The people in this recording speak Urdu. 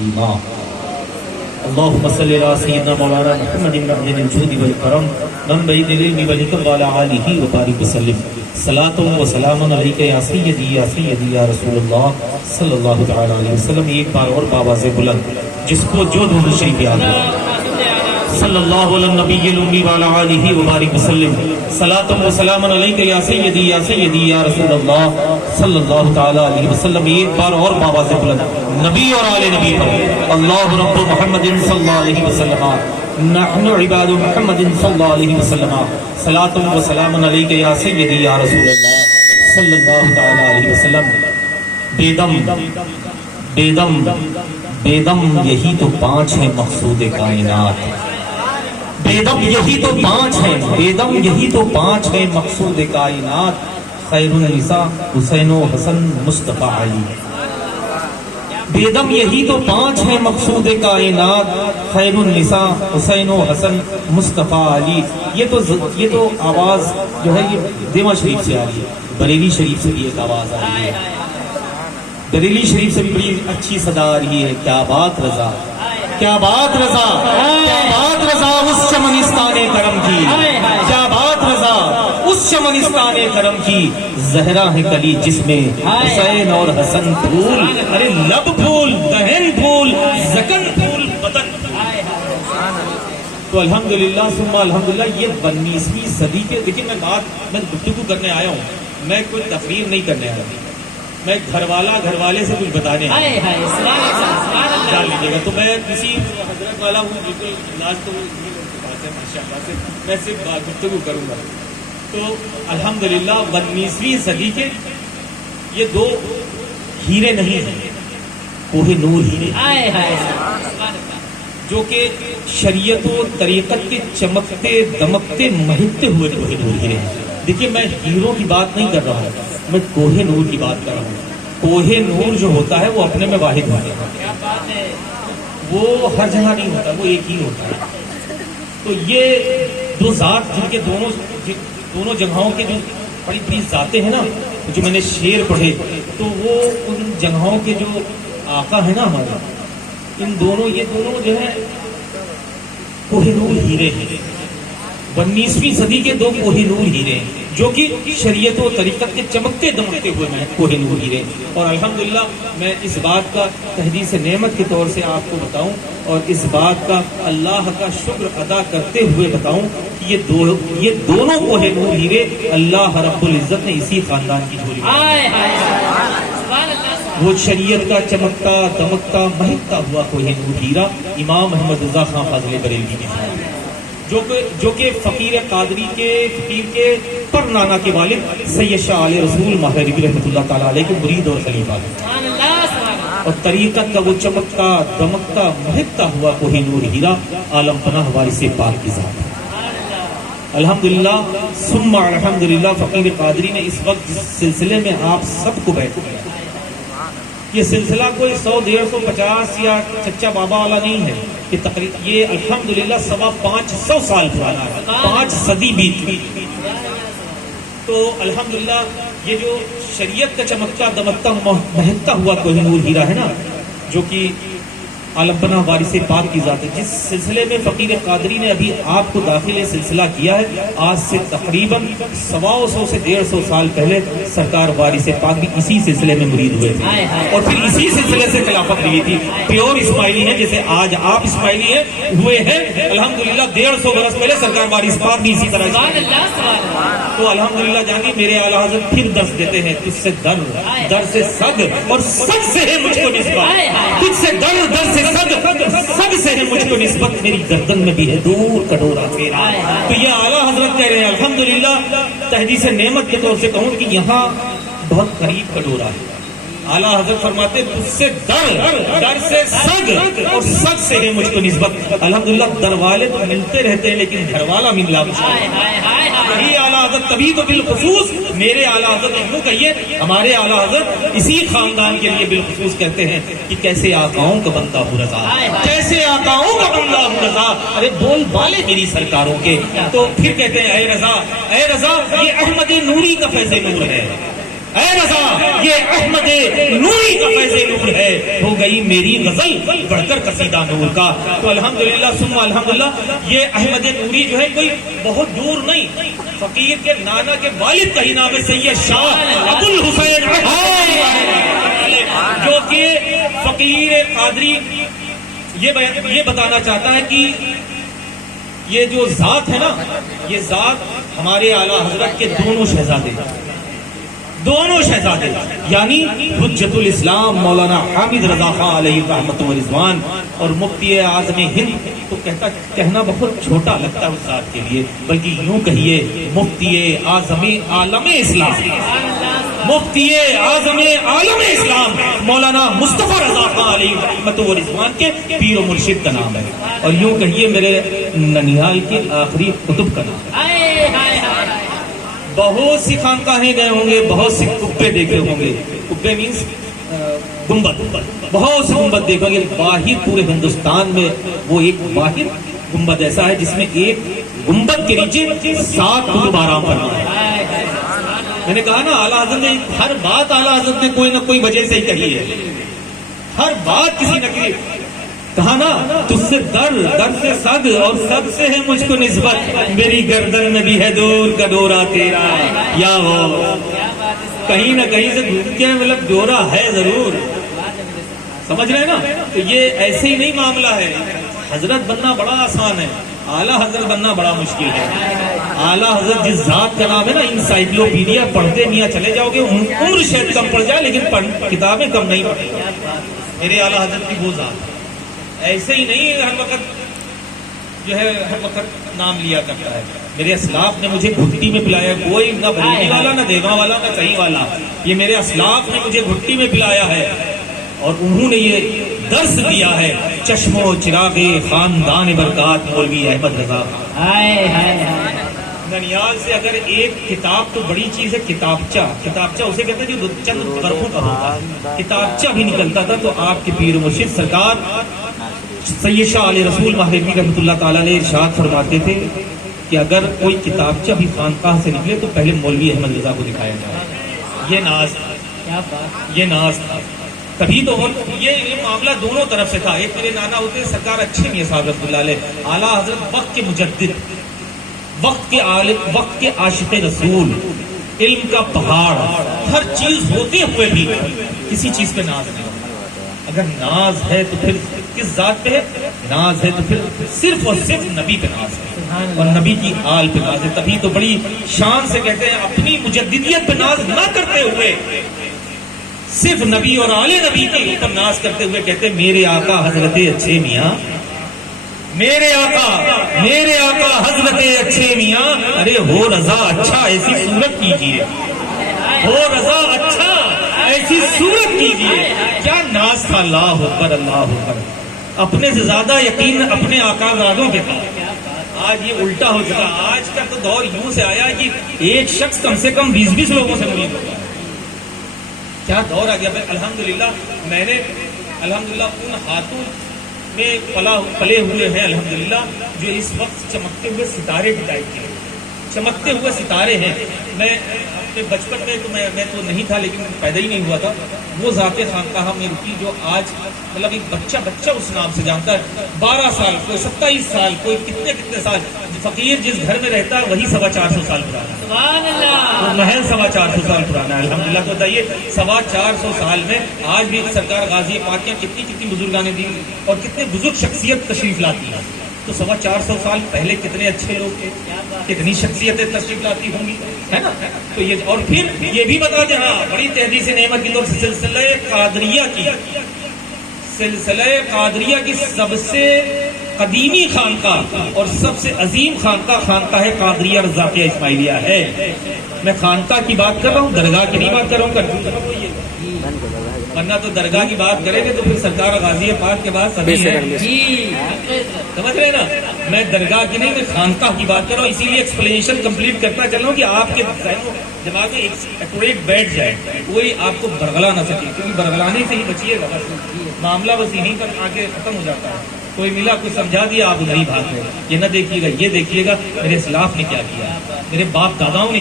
تسلیما اللهم صل على سيدنا مولانا محمد بن الجود والكرم منبع العلم والحكم وعلى آله وبارك وسلم صلاة و سلام علیک یا سیدی یا رسول اللہ صلی اللہ تعالی علیہ وسلم. ایک بار اور باواز بلند جس کو جو درود شریف یاد ہو صلی اللہ علی النبی الامی وعلی آلہ وبارک وسلم صلاۃ و سلام علیک یا سیدی یا رسول اللہ صلی اللہ تعالی علیہ وسلم. ایک بار اور باواز بلند نبی اور آل نبی پر اللہ رب محمد صلی اللہ علیہ وسلم نحن عباد محمد صلی اللہ علیہ وسلم صلاۃ و سلام علیک یا سیدی یا رسول اللہ صلی اللہ تعالی علیہ وسلم. بیدم یہی تو پانچ ہیں مقصود کائنات. بیدم یہی تو پانچ ہیں مقصود کائنات. خیر النساء حسین و حسن مصطفیٰ علی. بیدم یہی تو پانچ ہیں مقصود کائنات. خیر النساء حسین و حسن مصطفیٰ علی. یہ تو آواز جو ہے یہ دیوہ شریف سے آ رہی ہے. بریلی شریف سے بھی ایک آواز آ رہی ہے. بریلی شریف سے بھی بڑی اچھی صدا آ رہی ہے. کیا بات رضا، کیا بات رضا، کیا بات رضا اس چمنستان کرم کی. کیا بات رضا اس چمنستان کرم کی. زہرا ہے کلی جس میں حسین اور حسن پھول. ارے لب پھول، دہن پھول، زکن پھول، بدن. تو الحمدللہ ثم الحمدللہ یہ 19ویں صدی کے دیکھیں میں گفتگو کرنے آیا ہوں. میں کوئی تقریر نہیں کرنے آیا ہوں. میں گھر والے سے کچھ بتانے جان لیجیے گا. تو میں کسی حضرت والا ہوں بالکل لاج تو بات ہے ماشاء اللہ سے میں صرف گفتگو کروں گا. تو الحمدللہ 19ویں صدی کے یہ دو ہیرے نہیں ہیں، کوہ نور ہیرے جو کہ شریعت و طریقت کے چمکتے دمکتے مہکتے ہوئے کوہ نور ہیرے ہیں. دیکھیے میں ہیروں کی بات نہیں کر رہا ہوں، میں کوہ نور کی بات کر رہا ہوں. کوہ نور جو ہوتا ہے وہ اپنے میں واحد ہوتا ہے، وہ ہر جگہ نہیں ہوتا، وہ ایک ہی ہوتا ہے. تو یہ دو ذات جن کے دونوں جگہوں کے جو بڑی بڑی ذاتیں ہیں نا، جو میں نے شعر پڑھے تو وہ ان جگہوں کے جو آقا ہے نا ہمارا، ان دونوں یہ دونوں جو ہے کوہ نور ہیرے ہیں. 19ویں صدی کے دو کوہ نور ہیرے ہیں جو کہ شریعت و طریقت کے چمکتے دمکتے ہوئے میں کوہ نور ہیرے. اور الحمدللہ میں اس بات کا تحدیث نعمت کے طور سے آپ کو بتاؤں اور اس بات کا اللہ کا شکر ادا کرتے ہوئے بتاؤں کہ یہ دونوں کوہ نور ہیرے اللہ رب العزت نے اسی خاندان کی جھولی وہ شریعت کا چمکتا دمکتا مہکتا ہوا کوہ نور ہیرا امام محمد رضا خان فاضل بریلوی نے جو کہ فقیر قادری کے پر نانا کے والد سید شاہ علیہ رسول مہربی رحمۃ اللہ تعالیٰ علیہ کے مرید اور خلیفہ اور طریقت کا وہ چمکتا دمکتا مہکتا ہوا کوہ نور ہیرا عالم پناہ وارث پاک کی ذات. الحمدللہ ثم الحمدللہ فقیر قادری نے اس وقت جس سلسلے میں آپ سب کو بیٹھے، یہ سلسلہ کوئی 100 150 50 یا چچا بابا والا نہیں ہے. یہ تقریب یہ الحمدللہ 550 سال پرانا ہے، 5 صدی بیت گئی. تو الحمدللہ یہ جو شریعت کا چمکتا دمکتا مہکتا ہوا کوہ نور ہیرا ہے نا، جو کہ عالم پناہ وارث پاک کی ذات ہے، جس سلسلے میں فقیر قادری نے ابھی آپ کو داخل سلسلہ کیا ہے، آج سے تقریباً 100 سے 150 سال پہلے سرکار وارث پاک بھی اسی سلسلے میں مرید ہوئے تھے اور پھر اسی سلسلے سے خلافت ملی تھی. پیور اسماعیلی ہیں، جیسے آج آپ اسماعیلی ہیں ہوئے ہیں. الحمدللہ 150 برس پہلے سرکار وارث پاک بھی اسی طرح. تو الحمدللہ جانیے میرے اعلیٰ حضرت پھر درس دیتے ہیں، تجھ سے در سے صد اور صد سے ہے مجھ کو نسبت. تجھ سے در سے صد سے ہے مجھ کو نسبت، میری گردن میں بھی ہے دور کٹورا تیرا. تو یہ اعلیٰ حضرت کہہ رہے ہیں الحمدللہ تحدیث نعمت کے طور سے کہوں کہ یہاں بہت قریب کٹورا ہے. اعلیٰ حضرت فرماتے تجھ سے در سے صد اور صد سے ہے مجھ کو نسبت. الحمدللہ در والے تو ملتے رہتے ہیں لیکن گھر والا ملنا یہی اعلیٰ حضرت. تبھی تو بالخصوص میرے اعلیٰ حضرت یوں کہیے ہمارے اعلیٰ حضرت اسی خاندان کے لیے بالخصوص کہتے ہیں کہ کیسے آقاؤں کا بندہ ہوں رضا، کیسے آقاؤں کا بندہ ہوں رضا. ارے بول بالے میری سرکاروں کے. تو پھر کہتے ہیں اے رضا یہ احمد نوری کا فیض نور ہے. اے رضا یہ احمد نوری کا فیض نور ہے، ہو گئی میری غزل بڑھ کر قصیدہ نور کا۔ تو الحمدللہ ثم الحمدللہ یہ احمد نوری جو ہے کوئی بہت دور نہیں، فقیر کے نانا کے والد کا ہی نام ہے سید شاہ ابو الحسین جو کہ فقیر قادری یہ بتانا چاہتا ہے کہ یہ جو ذات ہے نا، یہ ذات ہمارے اعلیٰ حضرت کے دونوں شہزادے یعنی حجت الاسلام مولانا حامد رضا خان علیہ رحمت و رضوان اور مفتی اعظم ہند، تو کہنا بہت چھوٹا لگتا ہے اس ذات کے لیے، بلکہ یوں کہیے مفتی اعظم عالم اسلام، مفتی اعظم عالم اسلام مولانا مصطفیٰ رضا خان علیہ رحمت و رضوان کے پیر و مرشد کا نام ہے، اور یوں کہیے میرے ننیال کے آخری قطب کا نام ہے۔ بہت سی خانقاہیں گئے ہوں گے، بہت سی قبے دیکھے ہوں گے، قبے مینس گنبد، بہت سے گنبد دیکھیں گے، واحد پورے ہندوستان میں وہ ایک واحد گنبد ایسا ہے جس میں ایک گنبد کے نیچے 7 قطب آرام فرما ہے۔ میں نے کہا نا اعلیٰ حضرت نے ہر بات اعلیٰ حضرت نے کوئی نہ کوئی وجہ سے ہی کہی ہے، ہر بات کسی نہ کسی کہا نا، تجھ سے در سے صد اور صد سے ہے مجھ کو نسبت، میری گردن میں بھی ہے دور کا ڈورا تیرا، یا وہ کہیں نہ کہیں سے ڈھونڈ کے مطلب ڈورا ہے ضرور، سمجھ رہے نا؟ تو یہ ایسے ہی نہیں معاملہ ہے، حضرت بننا بڑا آسان ہے، اعلیٰ حضرت بننا بڑا مشکل ہے۔ اعلیٰ حضرت جس ذات کا نام ہے نا، انسائکلوپیڈیا پڑھتے میاں چلے جاؤ گے، عمر شاید کم پڑ جائے لیکن کتابیں کم نہیں پڑھیں گے۔ میرے اعلیٰ حضرت کی وہ ذات ایسے ہی نہیں ہر وقت جو ہے ہر وقت نام لیا کرتا ہے۔ میرے اسلاف نے مجھے گھٹی میں پلایا، کوئی نہ بریلی والا نہ دیگاں والا نہ کہیں والا، یہ میرے اسلاف نے مجھے گھٹی میں پلایا ہے، اور انہوں نے یہ درس دیا ہے، چشم و چراغ خاندان برکات مولوی احمد رضا۔ ننیال سے اگر ایک کتاب تو بڑی چیز ہے، کتابچہ اسے کہتے ہیں جو چند برقوں کا ہوتا ہے، کتابچہ بھی نکلتا تھا، تو آپ کے پیر مرشد سرکار سید شاہ علیہ رسول مہدوی رحمۃ اللہ تعالیٰ نے ارشاد فرماتے تھے کہ اگر کوئی کتابچہ بھی خانقاہ سے نکلے تو پہلے مولوی احمد رضا کو دکھایا جائے۔ یہ ناز تھا تبھی تو، یہ معاملہ دونوں طرف سے تھا۔ ایک میرے نانا ہوتے سرکار اچھے میاں صاحب رحمۃ اللہ علیہ، اعلیٰ حضرت وقت کے مجدد، وقت کے عالم، وقت کے عاشق رسول، علم کا پہاڑ، ہر چیز ہوتے ہوئے بھی کسی چیز پہ ناز نہیں۔ اگر ناز ہے تو پھر کس ذات پہ ہے؟ ناز ہے تو پھر صرف اور صرف نبی پہ ناز ہے، اور نبی کی آل پہ ناز ہے۔ تبھی تو بڑی شان سے کہتے ہیں اپنی مجددیت پہ ناز نہ کرتے ہوئے، صرف نبی اور آل نبی کے اوپر ناز کرتے ہوئے کہتے ہیں میرے آقا حضرت اچھے میاں، میرے آقا حضرت اچھے میاں، ارے ہو رضا اچھا ایسی صورت کیجئے، ہو رضا اچھا ایسی صورت کیجئے۔ کیا ناز تھا، اللہ اکبر اللہ اکبر۔ اپنے سے زیادہ یقین اپنے آقا زادوں کے تھا۔ آج یہ الٹا ہو چکا، آج کا تو دور یوں سے آیا کہ ایک شخص کم سے کم 20 لوگوں سے مرید ہوگا۔ کیا دور آ گیا۔ الحمدللہ میں نے الحمدللہ ان ہاتھوں میں پلے ہوئے ہیں الحمدللہ جو اس وقت چمکتے ہوئے ستارے کی ٹائپ کے، چمکتے ہوئے ستارے ہیں۔ میں اپنے بچپن میں تو نہیں تھا لیکن پیدا ہی نہیں ہوا تھا، وہ ذات خانقاہ میں رکی جو آج مطلب ایک بچہ اس نام سے جانتا ہے، 12 سال، کوئی 27 سال، کوئی کتنے سال۔ فقیر جس گھر میں رہتا ہے وہی 450 سال پرانا ہے، سبحان اللہ، وہ محل 450 سال پرانا ہے الحمدللہ۔ تو بتائیے 450 سال میں آج بھی سرکار غازی پاک کے کتنی بزرگانیں دی اور کتنے بزرگ شخصیت تشریف لاتی ہیں، تو 450 سال پہلے کتنے اچھے لوگ تھے، کتنی شخصیتیں تشریف لاتی ہوں گی، ہے نا؟ تو یہ، اور پھر یہ بھی بتا دیں، ہاں بڑی تحدیث نعمت کی طور سے سلسلہ قادریہ کی سب سے قدیمی خانقاہ اور سب سے عظیم خانقاہ قادریہ رضاقیہ اسماعیلیہ ہے۔ میں خانقاہ کی بات کر رہا ہوں، درگاہ کی نہیں بات کر رہا ہوں، ورنہ تو درگاہ کی بات کریں گے تو پھر سرکار غازی پاک کے بعد سبھی ہے، سمجھ رہے نا؟ میں درگاہ کی نہیں، میں خانقاہ کی بات کر رہا ہوں، اسی لیے ایکسپلینیشن کمپلیٹ کرتا چل رہا ہوں کہ آپ کے دماغ میں ایکوریٹ بیٹھ جائے، کوئی آپ کو برگلا نہ سکے، کیونکہ برگلانے سے ہی بچیے گا، معاملہ بس یہیں پر آگے ختم ہو جاتا ہے۔ کوئی ملا، کوئی سمجھا دیا، آپ ادھر ہی بھاگ گئے۔ یہ نہ دیکھیے گا، یہ دیکھیے گا میرے اسلاف نے کیا کیا، میرے باپ داداؤں نے